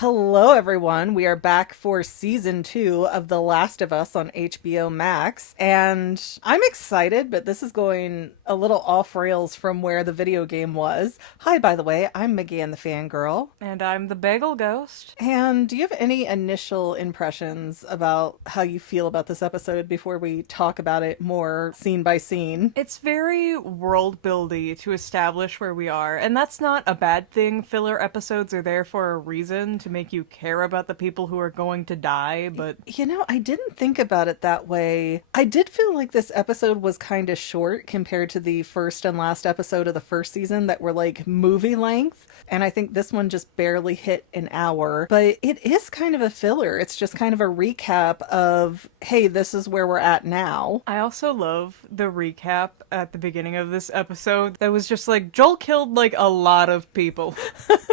Hello, everyone. We are back for season 2 of The Last of Us on HBO Max. And I'm excited, but this is going a little off rails from where the video game was. Hi, by the way, I'm McGann the Fangirl. And I'm the Bagel Ghost. And do you have any initial impressions about how you feel about this episode before we talk about it more scene by scene? It's very world buildy to establish where we are, and that's not a bad thing. Filler episodes are there for a reason to make you care about the people who are going to die, but I didn't think about it that way. I did feel like this episode was kind of short compared to the first and last episode of the first season that were like movie length. And I think this one just barely hit an hour. But it is kind of a filler. It's just kind of a recap of, hey, this is where we're at now. I also love the recap at the beginning of this episode that was just like, Joel killed like a lot of people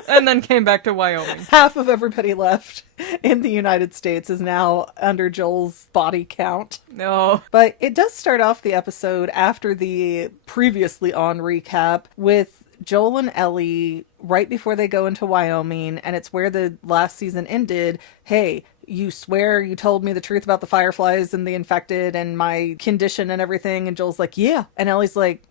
and then came back to Wyoming. Half of everybody left in the United States is now under Joel's body count. No. But it does start off the episode after the previously on recap with Joel and Ellie right before they go into Wyoming, and it's where the last season ended. Hey, you swear you told me the truth about the fireflies and the infected and my condition and everything? And Joel's like, yeah. And Ellie's like,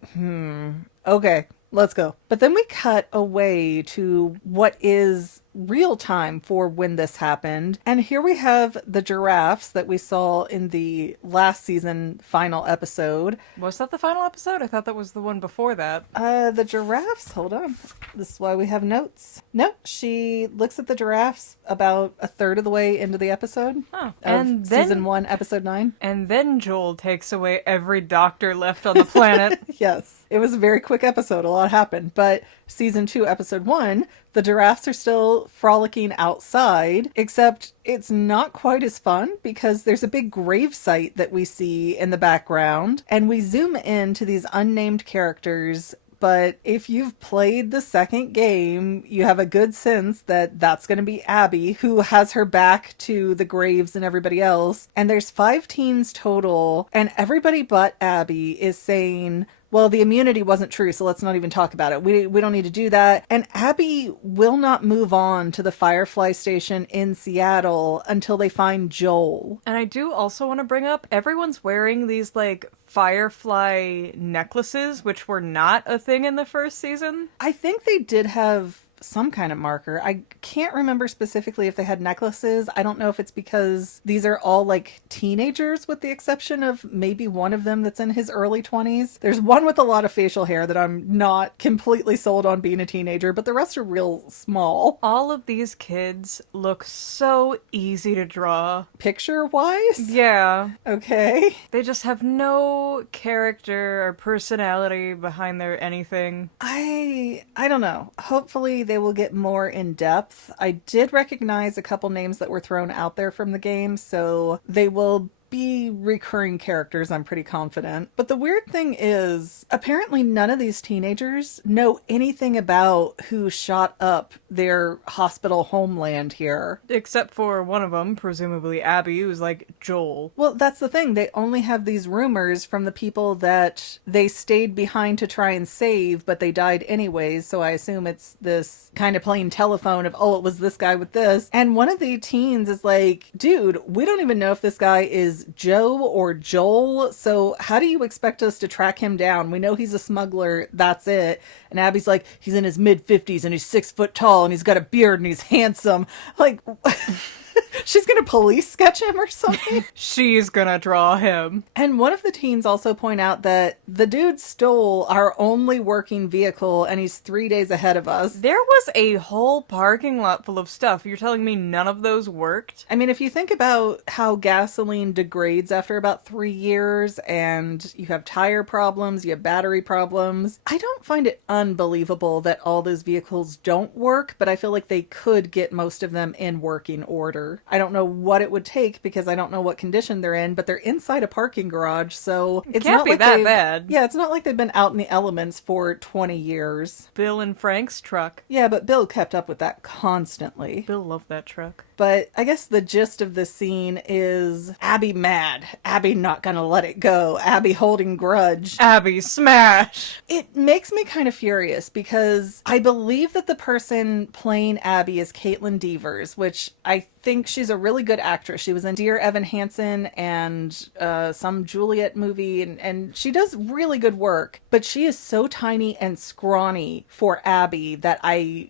okay, let's go. But then we cut away to what is real time for when this happened. And here we have the giraffes that we saw in the last season final episode. Was that the final episode? I thought that was the one before that. The giraffes, hold on. This is why we have notes. Nope, she looks at the giraffes about a third of the way into the episode. Oh. Of And then, season 1, episode 9. And then Joel takes away every doctor left on the planet. Yes. It was a very quick episode. A lot happened. But season 2, episode 1, the giraffes are still frolicking outside, except it's not quite as fun because there's a big grave site that we see in the background, and we zoom in to these unnamed characters. But if you've played the second game, you have a good sense that that's going to be Abby, who has her back to the graves and everybody else. And there's 5 teens total, and everybody but Abby is saying, well, the immunity wasn't true, so let's not even talk about it. We don't need to do that. And Abby will not move on to the Firefly Station in Seattle until they find Joel. And I do also want to bring up, everyone's wearing these, like, firefly necklaces, which were not a thing in the first season. I think they did have some kind of marker. I can't remember specifically if they had necklaces. I don't know if it's because these are all like teenagers with the exception of maybe one of them that's in his early 20s. There's one with a lot of facial hair that I'm not completely sold on being a teenager, but the rest are real small. All of these kids look so easy to draw. Picture-wise? Yeah. Okay. They just have no character or personality behind their anything. I don't know. Hopefully they will get more in depth. I did recognize a couple names that were thrown out there from the game, so they will be recurring characters, I'm pretty confident. But the weird thing is, apparently none of these teenagers know anything about who shot up their hospital homeland here. Except for one of them, presumably Abby, who's like Joel. Well, that's the thing. They only have these rumors from the people that they stayed behind to try and save, but they died anyways, so I assume it's this kind of plain telephone of, oh, it was this guy with this. And one of the teens is like, dude, we don't even know if this guy is Joe or Joel, so how do you expect us to track him down? We know he's a smuggler, that's it. And Abby's like, he's in his mid-50s and he's 6 foot tall and he's got a beard and he's handsome. Like, she's gonna police sketch him or something? She's gonna draw him. And one of the teens also point out that the dude stole our only working vehicle and he's 3 days ahead of us. There was a whole parking lot full of stuff. You're telling me none of those worked? I mean, if you think about how gasoline degrades after about 3 years and you have tire problems, you have battery problems, I don't find it unbelievable that all those vehicles don't work, but I feel like they could get most of them in working order. here. I don't know what it would take because I don't know what condition they're in, but they're inside a parking garage, so it's Can't not be like that they've- bad. Yeah, it's not like they've been out in the elements for 20 years. Bill and Frank's truck. Yeah, but Bill kept up with that constantly. Bill loved that truck. But I guess the gist of this scene is Abby mad. Abby not gonna let it go. Abby holding grudge. Abby, smash! It makes me kind of furious because I believe that the person playing Abby is Caitlin Devers, which I think she's a really good actress. She was in Dear Evan Hansen and some Juliet movie, and she does really good work. But she is so tiny and scrawny for Abby that I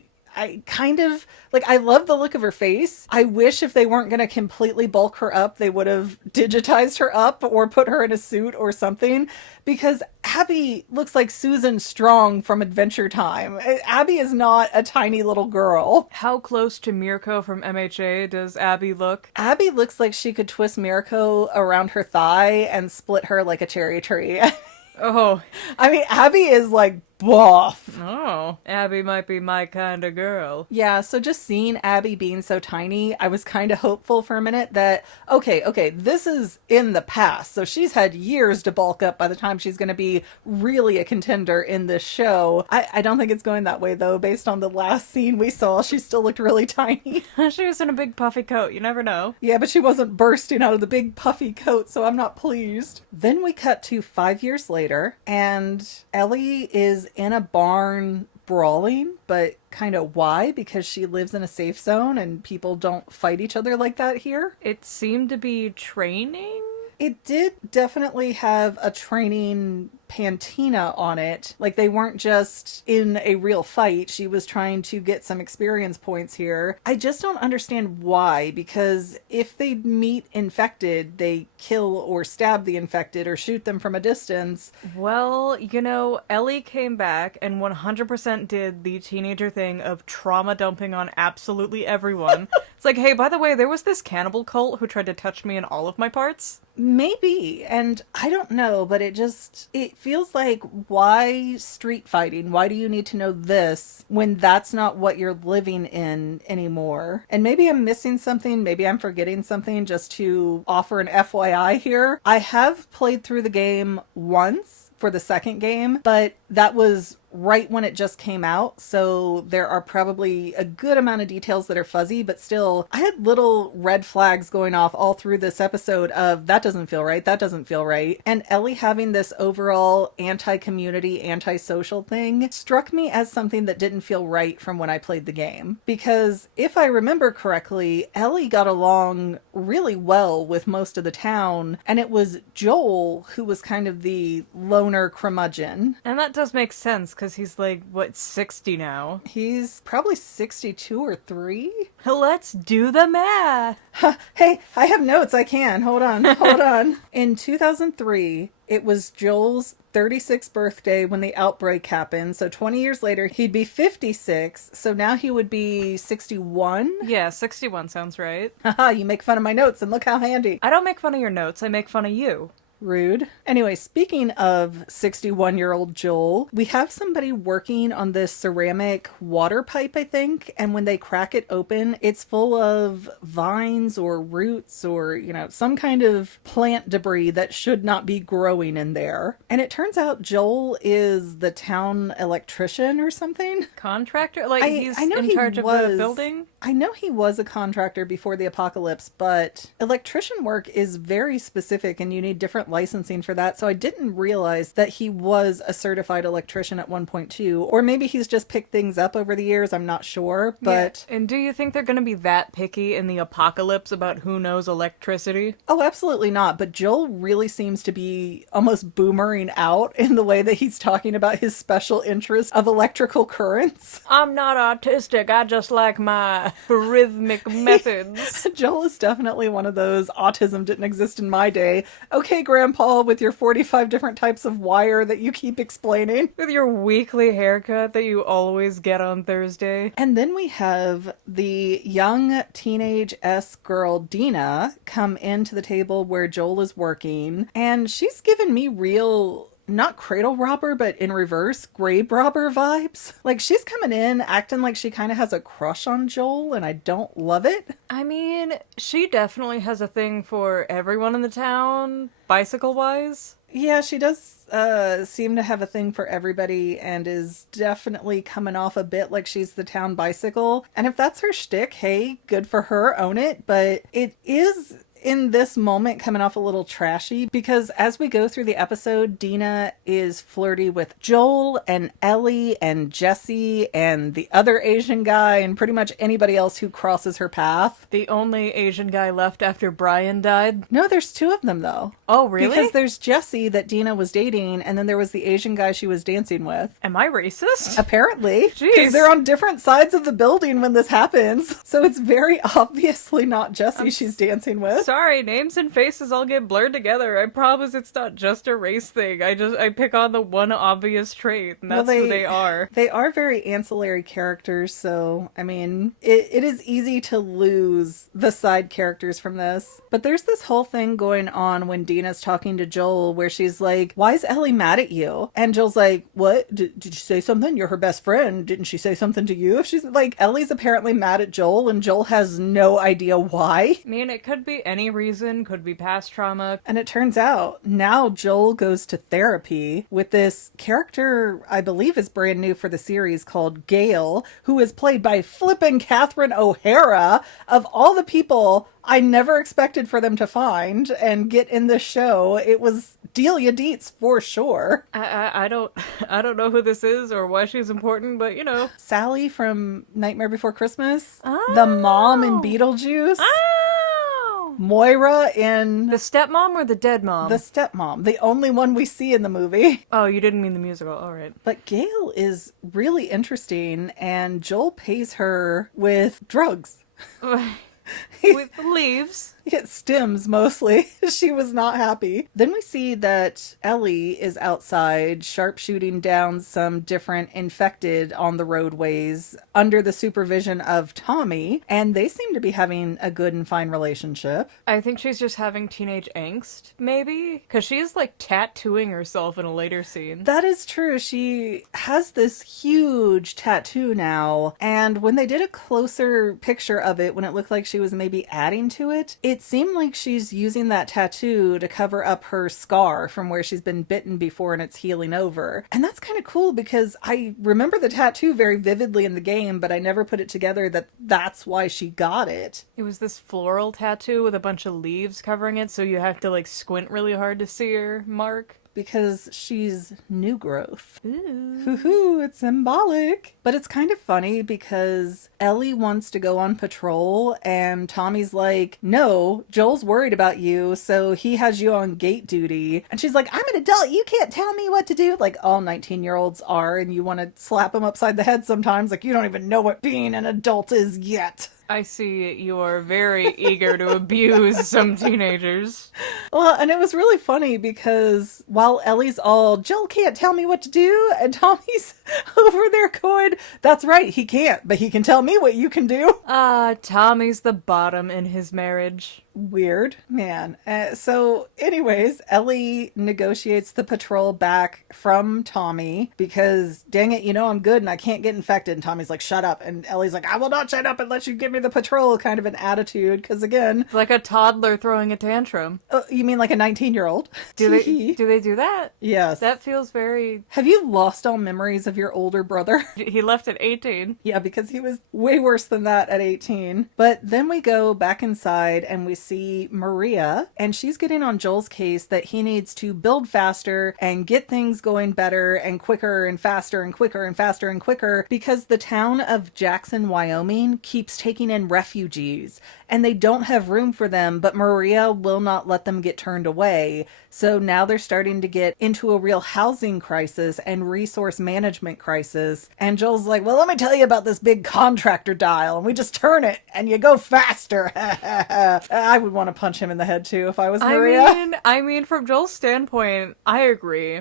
kind of, like, I love the look of her face. I wish if they weren't going to completely bulk her up, they would have digitized her up or put her in a suit or something, because Abby looks like Susan Strong from Adventure Time. Abby is not a tiny little girl. How close to Mirko from MHA does Abby look? Abby looks like she could twist Mirko around her thigh and split her like a cherry tree. Oh. I mean, Abby is like buff. Oh. Abby might be my kind of girl. Yeah, so just seeing Abby being so tiny, I was kind of hopeful for a minute that, okay, this is in the past, so she's had years to bulk up by the time she's going to be really a contender in this show. I don't think it's going that way, though. Based on the last scene we saw, she still looked really tiny. She was in a big puffy coat, you never know. Yeah, but she wasn't bursting out of the big puffy coat, so I'm not pleased. Then we cut to 5 years later, and Ellie is in a barn brawling, but kind of why? Because she lives in a safe zone and people don't fight each other like that here. It seemed to be training? It did definitely have a training patina on it. Like, they weren't just in a real fight. She was trying to get some experience points here. I just don't understand why, because if they meet infected, they kill or stab the infected or shoot them from a distance. Well, you know, Ellie came back and 100% did the teenager thing of trauma dumping on absolutely everyone. It's like, hey, by the way, there was this cannibal cult who tried to touch me in all of my parts. Maybe, and I don't know, but it feels like, why street fighting? Why do you need to know this when that's not what you're living in anymore? And maybe I'm missing something, maybe I'm forgetting something. Just to offer an FYI here, I have played through the game once for the second game, but that was right when it just came out, so there are probably a good amount of details that are fuzzy, but still, I had little red flags going off all through this episode of, that doesn't feel right, that doesn't feel right. And Ellie having this overall anti-community, anti-social thing struck me as something that didn't feel right from when I played the game. Because if I remember correctly, Ellie got along really well with most of the town, and it was Joel who was kind of the loner curmudgeon. And that does make sense, because he's like, what, 60 now? He's probably 62 or 3. Let's do the math! Hey, I have notes, I can. Hold on. In 2003, it was Joel's 36th birthday when the outbreak happened, so 20 years later, he'd be 56, so now he would be 61? Yeah, 61 sounds right. Haha, you make fun of my notes, and look how handy. I don't make fun of your notes, I make fun of you. Rude. Anyway, speaking of 61-year-old Joel, we have somebody working on this ceramic water pipe, I think, and when they crack it open, it's full of vines or roots or, some kind of plant debris that should not be growing in there. And it turns out Joel is the town electrician or something. Contractor? Like, he's I know in charge of the building? I know he was a contractor before the apocalypse, but electrician work is very specific and you need different licensing for that, so I didn't realize that he was a certified electrician at one point too. Or maybe he's just picked things up over the years, I'm not sure, but... Yeah. And do you think they're gonna be that picky in the apocalypse about who knows electricity? Oh, absolutely not, but Joel really seems to be almost boomering out in the way that he's talking about his special interest of electrical currents. I'm not autistic, I just like my rhythmic methods. Joel is definitely one of those autism didn't exist in my day. Okay, Grandpa, with your 45 different types of wire that you keep explaining. With your weekly haircut that you always get on Thursday. And then we have the young teenage-esque girl, Dina, come into the table where Joel is working, and she's given me real not cradle robber, but in reverse, grave robber vibes. Like, she's coming in acting like she kind of has a crush on Joel, and I don't love it. I mean, she definitely has a thing for everyone in the town, bicycle-wise. Yeah, she does seem to have a thing for everybody and is definitely coming off a bit like she's the town bicycle. And if that's her shtick, hey, good for her, own it. But it is in this moment coming off a little trashy because as we go through the episode, Dina is flirty with Joel and Ellie and Jesse and the other Asian guy and pretty much anybody else who crosses her path. The only Asian guy left after Brian died. No, there's two of them though. Oh, really? Because there's Jesse that Dina was dating, and then there was the Asian guy she was dancing with. Am I racist? Apparently. Jeez. Because they're on different sides of the building when this happens. So it's very obviously not Jesse she's dancing with. Sorry, names and faces all get blurred together. I promise it's not just a race thing. I pick on the one obvious trait, and that's who they are. They are very ancillary characters, so, I mean, it is easy to lose the side characters from this. But there's this whole thing going on when Dina's talking to Joel where she's like, why is Ellie mad at you? And Joel's like, what? Did you say something? You're her best friend. Didn't she say something to you? She's like, Ellie's apparently mad at Joel, and Joel has no idea why. I mean, it could be any reason, could be past trauma. And it turns out now Joel goes to therapy with this character I believe is brand new for the series called Gail, who is played by flippin' Catherine O'Hara. Of all the people I never expected for them to find and get in the show, it was Delia Dietz for sure. I don't know who this is or why she's important, but you know. Sally from Nightmare Before Christmas. Oh. The mom in Beetlejuice. Oh! Moira in... The stepmom or the dead mom? The stepmom. The only one we see in the movie. Oh, you didn't mean the musical. All right. But Gail is really interesting, and Joel pays her with drugs. With leaves. It stems mostly. She was not happy. Then we see that Ellie is outside sharpshooting down some different infected on the roadways under the supervision of Tommy, and they seem to be having a good and fine relationship. I think she's just having teenage angst, maybe? Because she's like tattooing herself in a later scene. That is true. She has this huge tattoo now, and when they did a closer picture of it, when it looked like she was maybe adding to it, it seemed like she's using that tattoo to cover up her scar from where she's been bitten before and it's healing over. And that's kind of cool because I remember the tattoo very vividly in the game, but I never put it together that that's why she got it. It was this floral tattoo with a bunch of leaves covering it, so you have to like squint really hard to see her mark. Because she's new growth. Ooh. Hoo-hoo, it's symbolic. But it's kind of funny because Ellie wants to go on patrol and Tommy's like, no, Joel's worried about you, so he has you on gate duty. And she's like, I'm an adult, you can't tell me what to do. Like all 19-year-olds are, and you want to slap them upside the head sometimes, like you don't even know what being an adult is yet. I see you are very eager to abuse some teenagers. Well, and it was really funny because while Ellie's all, Joel can't tell me what to do, and Tommy's over there going, that's right, he can't, but he can tell me what you can do. Tommy's the bottom in his marriage. Weird, man. So anyways, Ellie negotiates the patrol back from Tommy because, dang it, you know I'm good and I can't get infected. And Tommy's like, shut up. And Ellie's like, I will not shut up unless you give me the patrol, kind of an attitude. Because again... It's like a toddler throwing a tantrum. You mean like a 19-year-old? Do they do that? Yes. That feels very... Have you lost all memories of your older brother? He left at 18. Yeah, because he was way worse than that at 18. But then we go back inside and we see Maria, and she's getting on Joel's case that he needs to build faster and get things going better and quicker and faster and quicker and faster and quicker because the town of Jackson, Wyoming keeps taking in refugees and they don't have room for them, but Maria will not let them get turned away. So now they're starting to get into a real housing crisis and resource management crisis. And Joel's like, well, let me tell you about this big contractor dial. And we just turn it and you go faster. I I would want to punch him in the head too if I was Maria. I mean, from Joel's standpoint, I agree.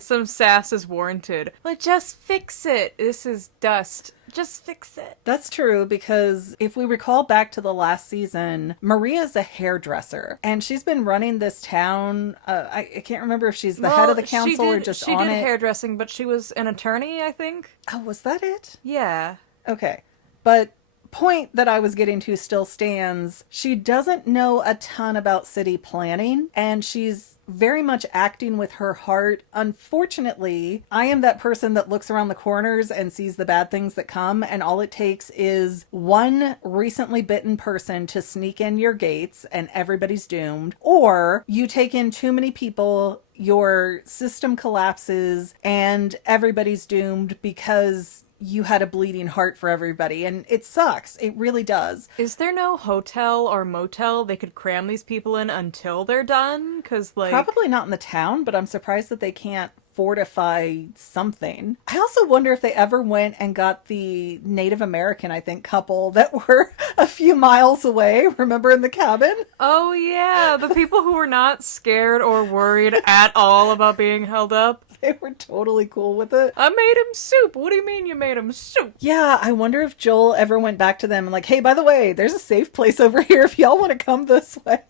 Some sass is warranted. But just fix it. This is dust. Just fix it. That's true, because if we recall back to the last season, Maria's a hairdresser, and she's been running this town. I can't remember if she's the head of the council or just on it. She did hairdressing, but she was an attorney, I think. Oh, was that it? Yeah. Okay. But point that I was getting to still stands. She doesn't know a ton about city planning, and she's very much acting with her heart. Unfortunately, I am that person that looks around the corners and sees the bad things that come, and all it takes is one recently bitten person to sneak in your gates and everybody's doomed. Or you take in too many people, your system collapses and everybody's doomed because you had a bleeding heart for everybody, and it sucks. It really does. Is there no hotel or motel they could cram these people in until they're done? Because, like... Probably not in the town, but I'm surprised that they can't fortify something. I also wonder if they ever went and got the Native American, I think, couple that were a few miles away, remember, in the cabin? Oh, yeah. The people who were not scared or worried at all about being held up. They were totally cool with it. I made him soup. What do you mean you made him soup? Yeah, I wonder if Joel ever went back to them and like, hey, by the way, there's a safe place over here if y'all want to come this way.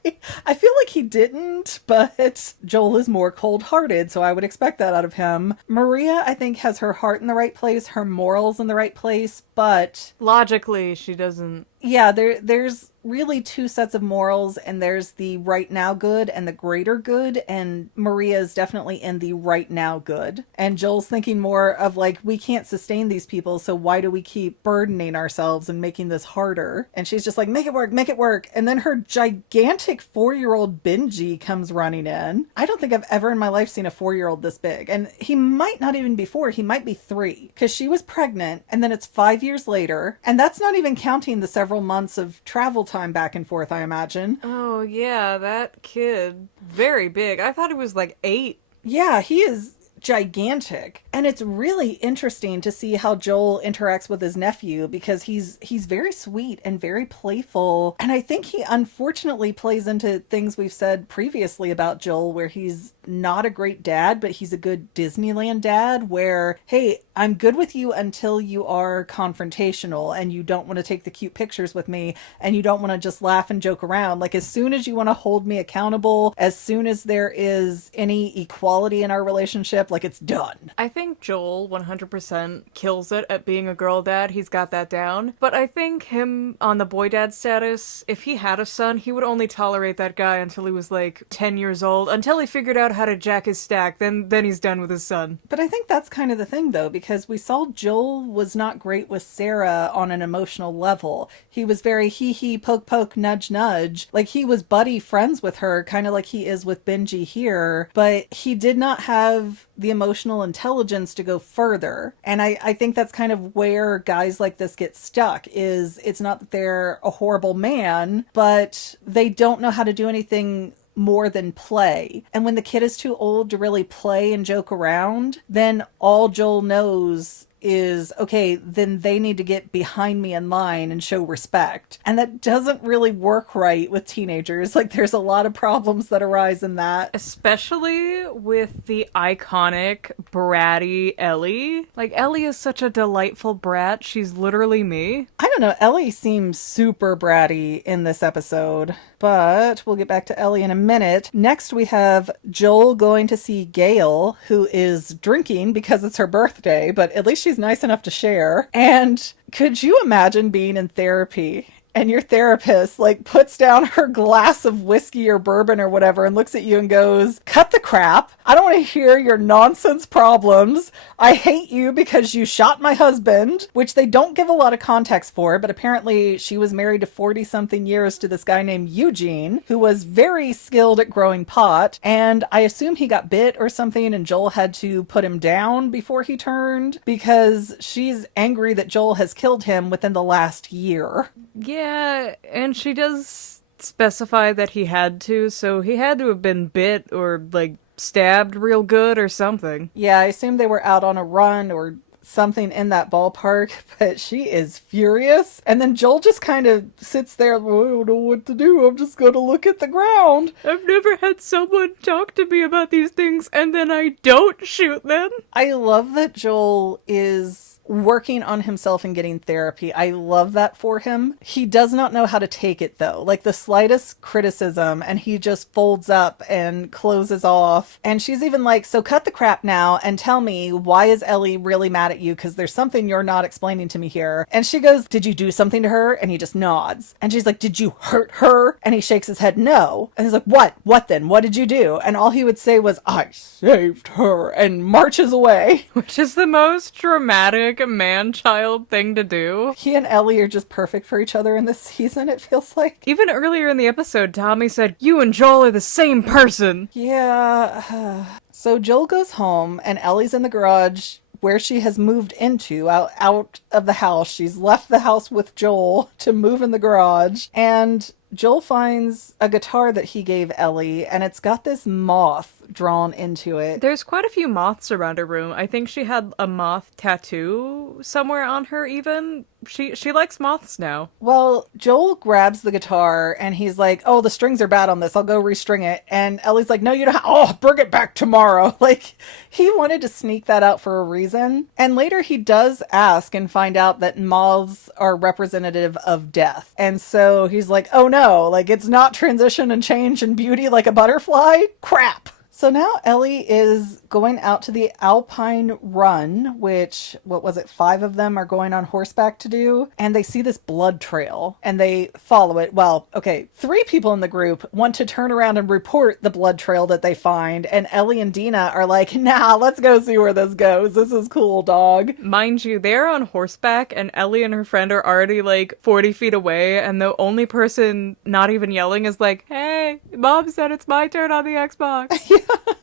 I feel like he didn't, but Joel is more cold-hearted, so I would expect that out of him. Maria, I think, has her heart in the right place, her morals in the right place, but... Logically, she doesn't... Yeah, there's really two sets of morals, and there's the right now good and the greater good, and Maria is definitely in the right now good. And Joel's thinking more of like, we can't sustain these people, so why do we keep burdening ourselves and making this harder? And she's just like, make it work, make it work. And then her gigantic 4-year-old Benji comes running in. I don't think I've ever in my life seen a 4-year-old this big. And he might not even be 4, he might be 3, because she was pregnant, and then it's 5 years later, and that's not even counting the several months of travel time back and forth, I imagine. Oh, yeah, that kid. Very big. I thought he was like 8. Yeah, he is gigantic. And it's really interesting to see how Joel interacts with his nephew, because he's very sweet and very playful. And I think he unfortunately plays into things we've said previously about Joel, where he's not a great dad, but he's a good Disneyland dad, where, hey, I'm good with you until you are confrontational and you don't want to take the cute pictures with me and you don't want to just laugh and joke around. Like, as soon as you want to hold me accountable, as soon as there is any equality in our relationship, like, it's done. I think Joel 100% kills it at being a girl dad. He's got that down. But I think him on the boy dad status, if he had a son, he would only tolerate that guy until he was like 10 years old, until he figured out how to jack his stack. Then he's done with his son. But I think that's kind of the thing, though, because we saw Joel was not great with Sarah on an emotional level. He was very hee-hee, poke-poke, nudge-nudge. Like, he was buddy friends with her, kind of like he is with Benji here, but he did not have the emotional intelligence to go further. And I think that's kind of where guys like this get stuck, is it's not that they're a horrible man, but they don't know how to do anything more than play. And when the kid is too old to really play and joke around, then all Joel knows is, okay, then they need to get behind me in line and show respect. And that doesn't really work right with teenagers. Like, there's a lot of problems that arise in that. Especially with the iconic bratty Ellie. Like, Ellie is such a delightful brat. She's literally me. I don't know, Ellie seems super bratty in this episode, but we'll get back to Ellie in a minute. Next, we have Joel going to see Gail, who is drinking because it's her birthday, but at least she's nice enough to share. And could you imagine being in therapy and your therapist like puts down her glass of whiskey or bourbon or whatever and looks at you and goes, cut the crap. I don't want to hear your nonsense problems. I hate you because you shot my husband, which they don't give a lot of context for, but apparently she was married to 40-something years to this guy named Eugene, who was very skilled at growing pot. And I assume he got bit or something and Joel had to put him down before he turned, because she's angry that Joel has killed him within the last year. Yeah, and she does specify that he had to, so he had to have been bit or, like, stabbed real good or something. Yeah, I assume they were out on a run or something in that ballpark, but she is furious. And then Joel just kind of sits there, well, I don't know what to do. I'm just going to look at the ground. I've never had someone talk to me about these things and then I don't shoot them. I love that Joel is working on himself and getting therapy. I love that for him. He does not know how to take it though. Like the slightest criticism and he just folds up and closes off. And she's even like, so cut the crap now and tell me, why is Ellie really mad at you? Because there's something you're not explaining to me here. And she goes, did you do something to her? And he just nods. And she's like, did you hurt her? And he shakes his head no. And he's like, what? What then? What did you do? And all he would say was, I saved her, and marches away. Which is the most dramatic man-child thing to do. He and Ellie are just perfect for each other in this season, it feels like. Even earlier in the episode, Tommy said, you and Joel are the same person. Yeah. So Joel goes home and Ellie's in the garage where she has moved into, out of the house. She's left the house with Joel to move in the garage. And Joel finds a guitar that he gave Ellie, and it's got this moth drawn into it. There's quite a few moths around her room. I think she had a moth tattoo somewhere on her even. She likes moths now. Well, Joel grabs the guitar and he's like, oh, the strings are bad on this. I'll go restring it. And Ellie's like, no, you don't. Oh, bring it back tomorrow. Like, he wanted to sneak that out for a reason. And later he does ask and find out that moths are representative of death. And so he's like, oh no, like it's not transition and change and beauty like a butterfly. Crap. So now Ellie is going out to the Alpine Run, which, what was it, 5 of them are going on horseback to do, and they see this blood trail, and they follow it. Well, okay, 3 people in the group want to turn around and report the blood trail that they find, and Ellie and Dina are like, nah, let's go see where this goes. This is cool, dog. Mind you, they're on horseback, and Ellie and her friend are already, 40 feet away, and the only person not even yelling is like, hey, Mom said it's my turn on the Xbox.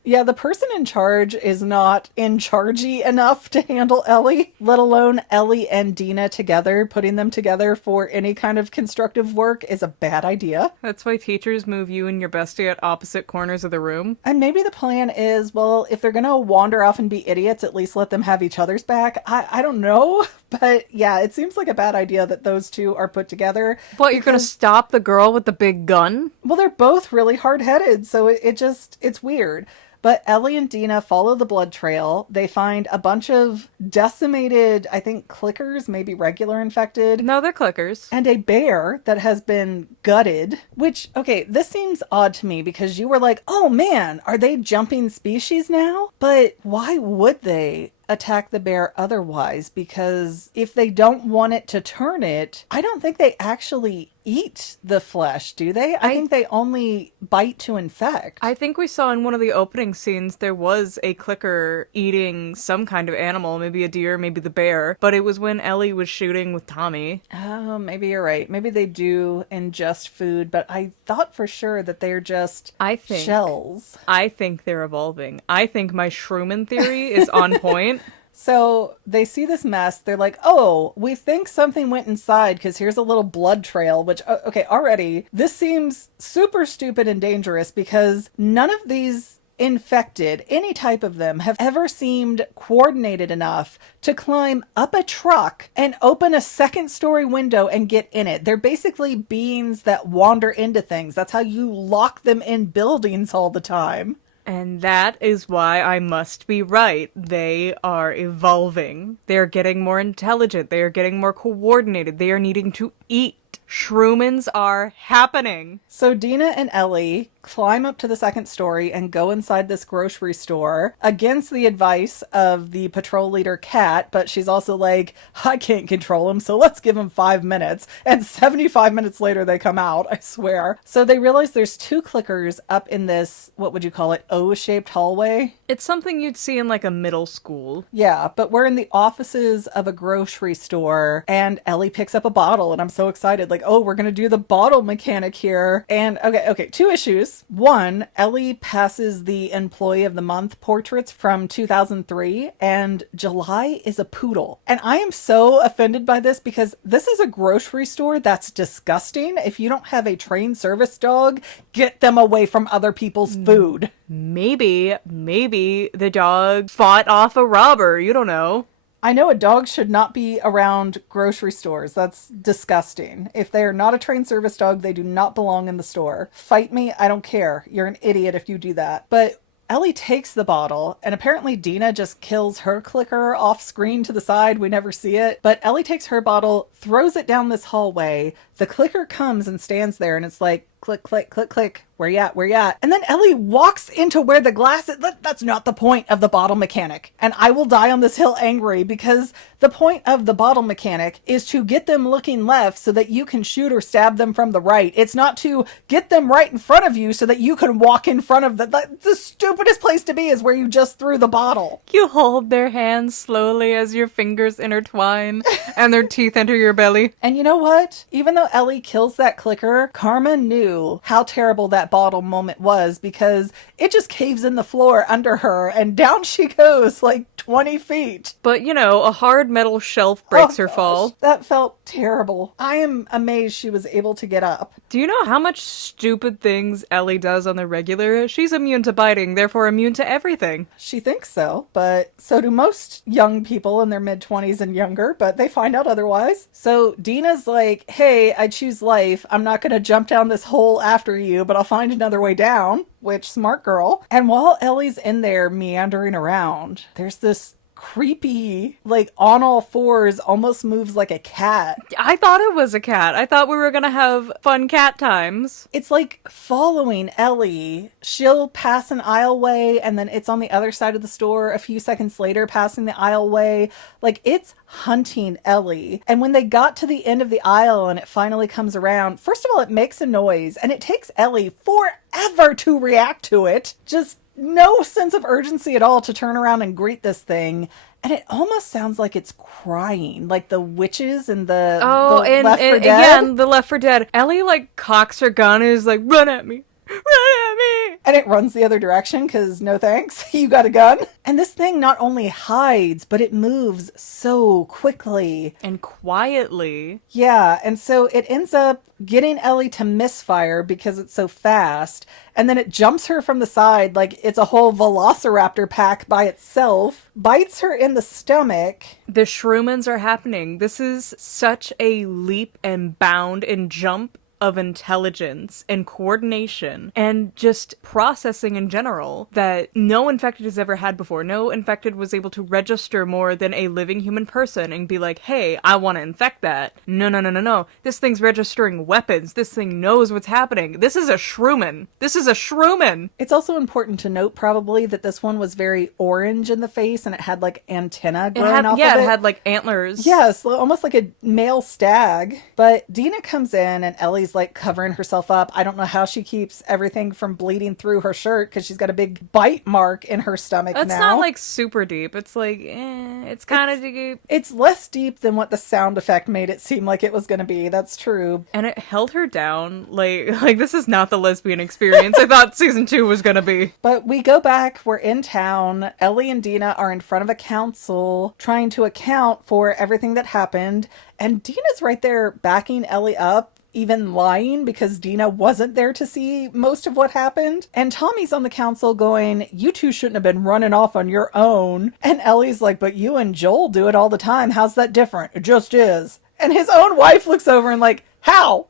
Yeah, the person in charge is not in chargey enough to handle Ellie, let alone Ellie and Dina together. Putting them together for any kind of constructive work is a bad idea. That's why teachers move you and your bestie at opposite corners of the room. And maybe the plan is, well, if they're going to wander off and be idiots, at least let them have each other's back. I don't know. But yeah, it seems like a bad idea that those two are put together. What, you're going to stop the girl with the big gun? Well, they're both really hard-headed, so it's weird. But Ellie and Dina follow the blood trail. They find a bunch of decimated, I think, clickers, maybe regular infected. No, they're clickers. And a bear that has been gutted. Which, okay, this seems odd to me because you were like, oh man, are they jumping species now? But why would they attack the bear otherwise? Because if they don't want it to turn it, I don't think they actually eat the flesh, do they? I think they only bite to infect. I think we saw in one of the opening scenes there was a clicker eating some kind of animal, maybe a deer, maybe the bear, but it was when Ellie was shooting with Tommy. Oh, maybe you're right. Maybe they do ingest food, but I thought for sure that they're just shells. I think they're evolving. I think my Shroomin theory is on point. So they see this mess. They're like, oh, we think something went inside because here's a little blood trail, which, okay, already this seems super stupid and dangerous because none of these infected, any type of them, have ever seemed coordinated enough to climb up a truck and open a second-story window and get in it. They're basically beings that wander into things. That's how you lock them in buildings all the time. And that is why I must be right. They are evolving. They are getting more intelligent. They are getting more coordinated. They are needing to eat. Shroomans are happening. So Dina and Ellie climb up to the second story and go inside this grocery store against the advice of the patrol leader, Kat, but she's also like, I can't control him, so let's give him 5 minutes. And 75 minutes later, they come out, I swear. So they realize there's 2 clickers up in this, what would you call it, O-shaped hallway? It's something you'd see in a middle school. Yeah, but we're in the offices of a grocery store, and Ellie picks up a bottle, and I'm so excited, oh, we're gonna do the bottle mechanic here. And okay, 2 issues. 1, Ellie passes the Employee of the Month portraits from 2003, and July is a poodle. And I am so offended by this because this is a grocery store that's disgusting. If you don't have a trained service dog, get them away from other people's food. Maybe the dog fought off a robber. You don't know. I know a dog should not be around grocery stores. That's disgusting. If they are not a trained service dog, they do not belong in the store. Fight me, I don't care. You're an idiot if you do that. But Ellie takes the bottle, and apparently Dina just kills her clicker off screen to the side. We never see it. But Ellie takes her bottle, throws it down this hallway. The clicker comes and stands there, and it's like, click, click, click, click. Where you at? Where you at? And then Ellie walks into where the glass is. That's not the point of the bottle mechanic. And I will die on this hill angry, because the point of the bottle mechanic is to get them looking left so that you can shoot or stab them from the right. It's not to get them right in front of you so that you can walk in front of them. The stupidest place to be is where you just threw the bottle. You hold their hands slowly as your fingers intertwine and their teeth enter your belly. And you know what? Even though Ellie kills that clicker, Karma knew how terrible that bottle moment was, because it just caves in the floor under her and down she goes like 20 feet. But, you know, a hard metal shelf breaks her fall. That felt terrible. I am amazed she was able to get up. Do you know how much stupid things Ellie does on the regular? She's immune to biting, therefore immune to everything. She thinks so, but so do most young people in their mid-20s and younger, but they find out otherwise. So Dina's like, hey, I choose life. I'm not going to jump down this hole after you, but I'll find another way down, which, smart girl. And while Ellie's in there meandering around, there's this creepy, like on all fours, almost moves like a cat. I thought it was a cat. I thought we were gonna have fun cat times. It's like following Ellie. She'll pass an aisleway and then it's on the other side of the store a few seconds later, passing the aisleway. Like, it's hunting Ellie. And when they got to the end of the aisle and it finally comes around, first of all, it makes a noise and it takes Ellie forever to react to it. Just no sense of urgency at all to turn around and greet this thing. And it almost sounds like it's crying, like the witches in the Left 4 Dead. Again, the Left 4 Dead. Ellie, like, cocks her gun and is like, run at me. Run at me! And it runs the other direction, because no thanks, you got a gun. And this thing not only hides, but it moves so quickly. And quietly. Yeah, and so it ends up getting Ellie to misfire because it's so fast. And then it jumps her from the side like it's a whole velociraptor pack by itself, bites her in the stomach. The Shroomans are happening. This is such a leap and bound and jump of intelligence and coordination and just processing in general that no infected has ever had before. No infected was able to register more than a living human person and be like, hey, I want to infect that. No. This thing's registering weapons. This thing knows what's happening. This is a Shrooman. This is a Shrooman. It's also important to note probably that this one was very orange in the face and it had like antenna growing off of it. Yeah, it had like antlers. Yes, almost like a male stag. But Dina comes in and Ellie's like covering herself up. I don't know how she keeps everything from bleeding through her shirt because she's got a big bite mark in her stomach now. It's not like super deep. It's like, it's kind of deep. It's less deep than what the sound effect made it seem like it was going to be. That's true. And it held her down. Like this is not the lesbian experience I thought season 2 was going to be. But we go back. We're in town. Ellie and Dina are in front of a council trying to account for everything that happened. And Dina's right there backing Ellie up, even lying because Dina wasn't there to see most of what happened. And Tommy's on the council going, you two shouldn't have been running off on your own. And Ellie's like, but you and Joel do it all the time. How's that different? It just is. And his own wife looks over and like, how?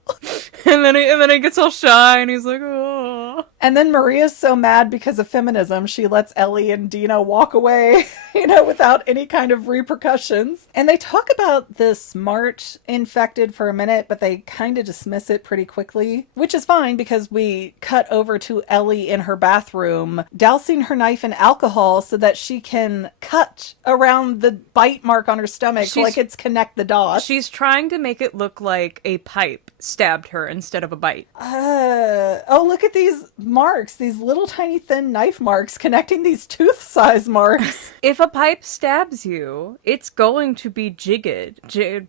and then he gets all shy and he's like, oh. And then Maria's so mad because of feminism, she lets Ellie and Dina walk away, without any kind of repercussions. And they talk about the smart infected for a minute, but they kind of dismiss it pretty quickly, which is fine because we cut over to Ellie in her bathroom, dousing her knife in alcohol so that she can cut around the bite mark on her stomach like it's connect the dots. She's trying to make it look like a pipe stabbed her instead of a bite. Oh, look at these marks, these little tiny thin knife marks connecting these tooth-sized marks. If a pipe stabs you, it's going to be jigged. Jigged?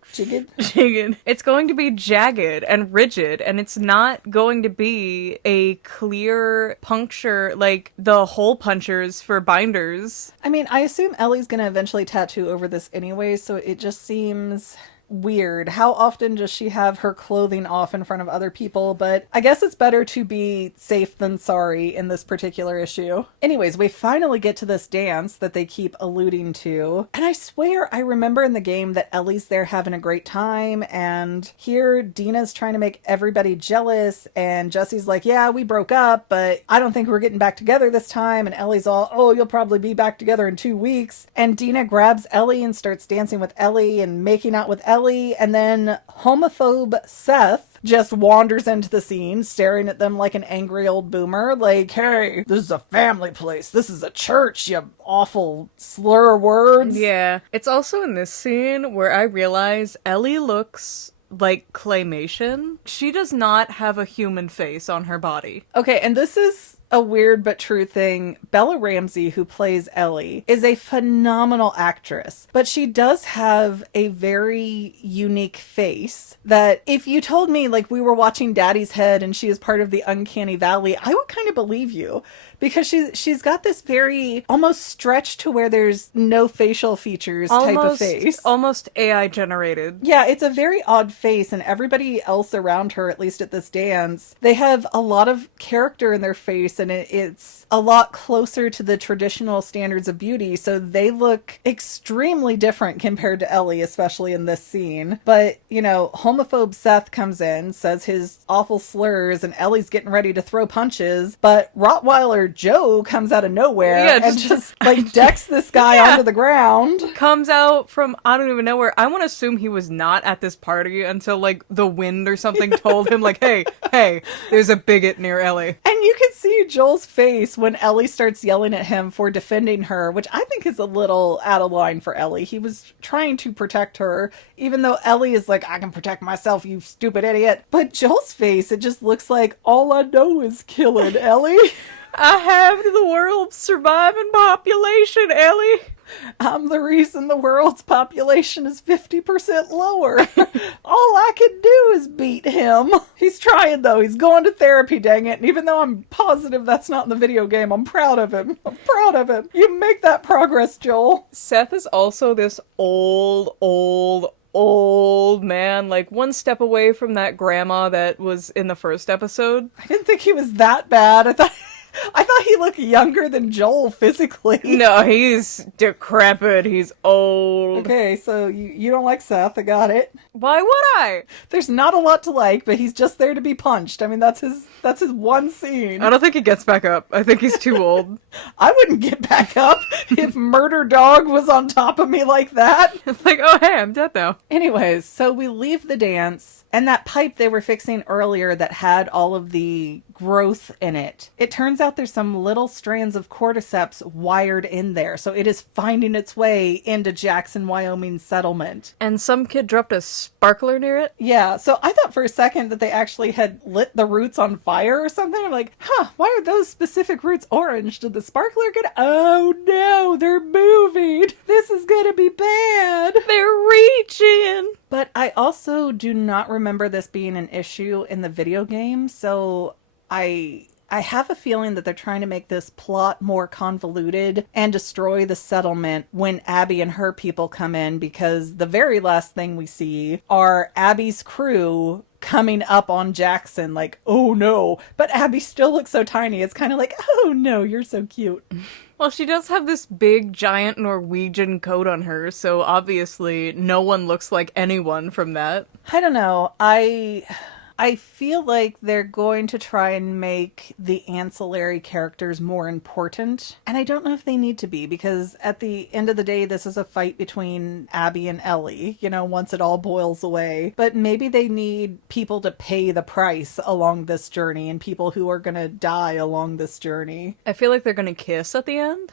It's going to be jagged and rigid, and it's not going to be a clear puncture like the hole punchers for binders. I mean, I assume Ellie's going to eventually tattoo over this anyway, so it just seems weird. How often does she have her clothing off in front of other people? But I guess it's better to be safe than sorry in this particular issue. Anyways, we finally get to this dance that they keep alluding to. And I swear I remember in the game that Ellie's there having a great time. And here Dina's trying to make everybody jealous. And Jesse's like, yeah, we broke up, but I don't think we're getting back together this time. And Ellie's all, oh, you'll probably be back together in 2 weeks. And Dina grabs Ellie and starts dancing with Ellie and making out with Ellie. And then homophobe Seth just wanders into the scene, staring at them like an angry old boomer. Like, hey, this is a family place. This is a church, you awful slur words. Yeah. It's also in this scene where I realize Ellie looks like claymation. She does not have a human face on her body. Okay, and this is a weird but true thing. Bella Ramsey, who plays Ellie, is a phenomenal actress, but she does have a very unique face that if you told me like we were watching Daddy's Head and she is part of the Uncanny Valley, I would kind of believe you. Because she's got this very almost stretched to where there's no facial features type of face. Almost AI generated. Yeah, it's a very odd face, and everybody else around her, at least at this dance, they have a lot of character in their face, and it's a lot closer to the traditional standards of beauty, so they look extremely different compared to Ellie, especially in this scene. But, you know, homophobe Seth comes in, says his awful slurs, and Ellie's getting ready to throw punches, but Rottweiler Joe comes out of nowhere and just like decks this guy onto the ground. Comes out from I don't even know where. I want to assume he was not at this party until like the wind or something told him like, hey, there's a bigot near Ellie. And you can see Joel's face when Ellie starts yelling at him for defending her, which I think is a little out of line for Ellie. He was trying to protect her, even though Ellie is like, I can protect myself, you stupid idiot. But Joel's face, it just looks like all I know is killing Ellie. I have the world's surviving population, Ellie. I'm the reason the world's population is 50% lower. All I can do is beat him. He's trying, though. He's going to therapy, dang it. And even though I'm positive that's not in the video game, I'm proud of him. I'm proud of him. You make that progress, Joel. Seth is also this old man, like one step away from that grandma that was in the first episode. I didn't think he was that bad. I thought he looked younger than Joel physically. No, he's decrepit. He's old. Okay, so you don't like Seth. I got it. Why would I? There's not a lot to like, but he's just there to be punched. I mean, that's his one scene. I don't think he gets back up. I think he's too old. I wouldn't get back up if Murder Dog was on top of me like that. It's like, oh, hey, I'm dead now. Anyways, so we leave the dance, and that pipe they were fixing earlier that had all of the growth in it. It turns out there's some little strands of cordyceps wired in there, so it is finding its way into Jackson, Wyoming settlement. And some kid dropped a sparkler near it? Yeah, so I thought for a second that they actually had lit the roots on fire or something. I'm like, why are those specific roots orange? Did the sparkler get... Oh no, they're moving! This is gonna be bad! They're reaching! But I also do not remember this being an issue in the video game, so I have a feeling that they're trying to make this plot more convoluted and destroy the settlement when Abby and her people come in, because the very last thing we see are Abby's crew coming up on Jackson like, oh no. But Abby still looks so tiny. It's kind of like, oh no, you're so cute. Well, she does have this big, giant Norwegian coat on her, so obviously no one looks like anyone from that. I don't know. I feel like they're going to try and make the ancillary characters more important. And I don't know if they need to be, because at the end of the day, this is a fight between Abby and Ellie, you know, once it all boils away. But maybe they need people to pay the price along this journey and people who are going to die along this journey. I feel like they're going to kiss at the end.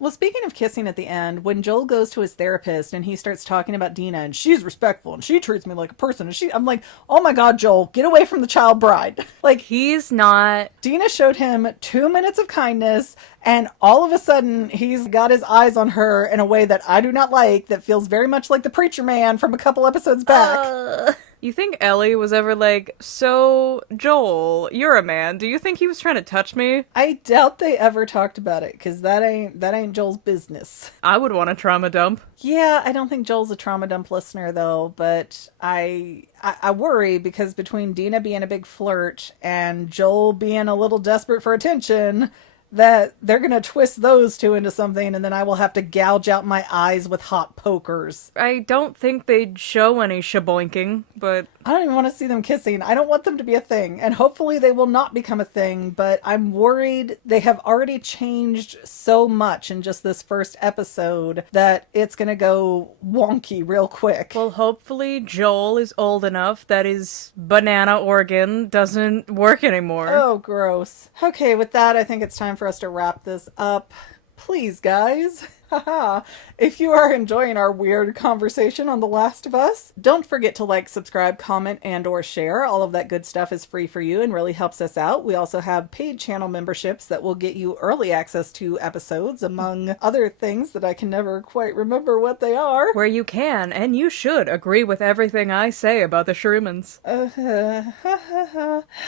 Well, speaking of kissing at the end, when Joel goes to his therapist and he starts talking about Dina and she's respectful and she treats me like a person and I'm like, oh my God, Joel, get away from the child bride. Like, he's not. Dina showed him 2 minutes of kindness and all of a sudden he's got his eyes on her in a way that I do not like, that feels very much like the preacher man from a couple episodes back. You think Ellie was ever like, so, Joel, you're a man. Do you think he was trying to touch me? I doubt they ever talked about it, because that ain't Joel's business. I would want a trauma dump. Yeah, I don't think Joel's a trauma dump listener though, but I worry because between Dina being a big flirt and Joel being a little desperate for attention, that they're gonna twist those two into something, and then I will have to gouge out my eyes with hot pokers. I don't think they'd show any shaboinking, but I don't even want to see them kissing. I don't want them to be a thing, and hopefully they will not become a thing, but I'm worried they have already changed so much in just this first episode that it's gonna go wonky real quick. well, hopefully Joel is old enough that his banana organ doesn't work anymore. Oh, gross. Okay, with that, I think it's time for us to wrap this up. Please, guys. Haha. If you are enjoying our weird conversation on The Last of Us, don't forget to like, subscribe, comment, and or share. All of that good stuff is free for you and really helps us out. We also have paid channel memberships that will get you early access to episodes, among other things that I can never quite remember what they are. Where you can, and you should, agree with everything I say about the Shrumans.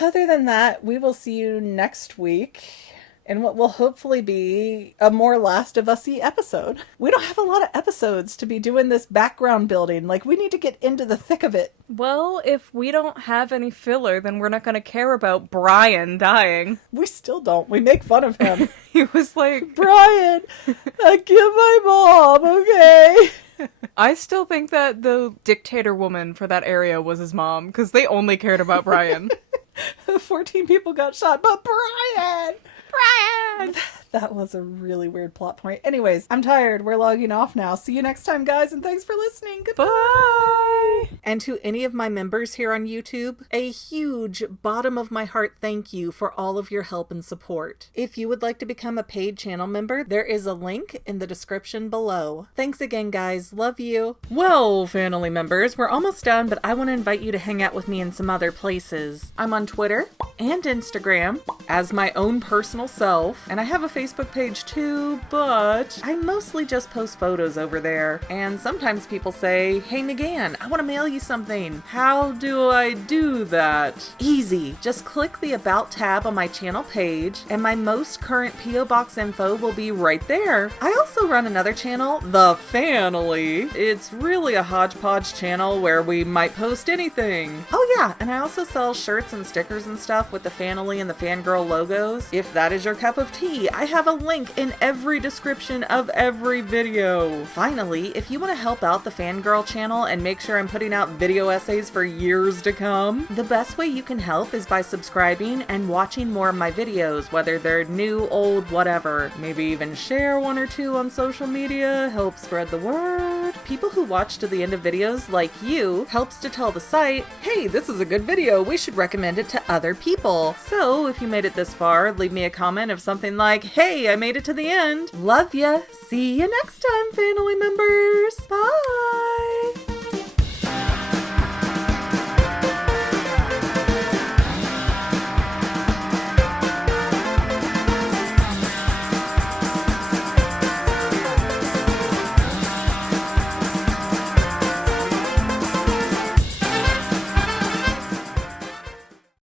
Other than that, we will see you next week in what will hopefully be a more Last of Us-y episode. We don't have a lot of episodes to be doing this background building. Like, we need to get into the thick of it. Well, if we don't have any filler, then we're not gonna care about Brian dying. We still don't. We make fun of him. He was like, Brian, I kill my mom, okay? I still think that the dictator woman for that area was his mom, because they only cared about Brian. 14 people got shot, but Brian! Brian! That was a really weird plot point. Anyways, I'm tired. We're logging off now. See you next time, guys, and thanks for listening. Goodbye! Bye! And to any of my members here on YouTube, a huge bottom of my heart thank you for all of your help and support. If you would like to become a paid channel member, there is a link in the description below. Thanks again, guys. Love you. Well, family members, we're almost done, but I want to invite you to hang out with me in some other places. I'm on Twitter and Instagram as my own personal self, and I have a Facebook page too, but I mostly just post photos over there. And sometimes people say, hey McGann, I want to mail you something. How do I do that? Easy. Just click the About tab on my channel page, and my most current P.O. Box info will be right there. I also run another channel, The Family. It's really a hodgepodge channel where we might post anything. Oh yeah, and I also sell shirts and stickers and stuff with the Family and the Fangirl logos. If that is your cup of tea, I have a link in every description of every video. Finally, if you want to help out the Fangirl channel and make sure I'm putting out video essays for years to come, the best way you can help is by subscribing and watching more of my videos, whether they're new, old, whatever. Maybe even share one or two on social media, help spread the word. People who watch to the end of videos, like you, helps to tell the site, hey, this is a good video, we should recommend it to other people. So if you made it this far, leave me a comment of something like, hey, I made it to the end. Love ya. See you next time, family members. Bye.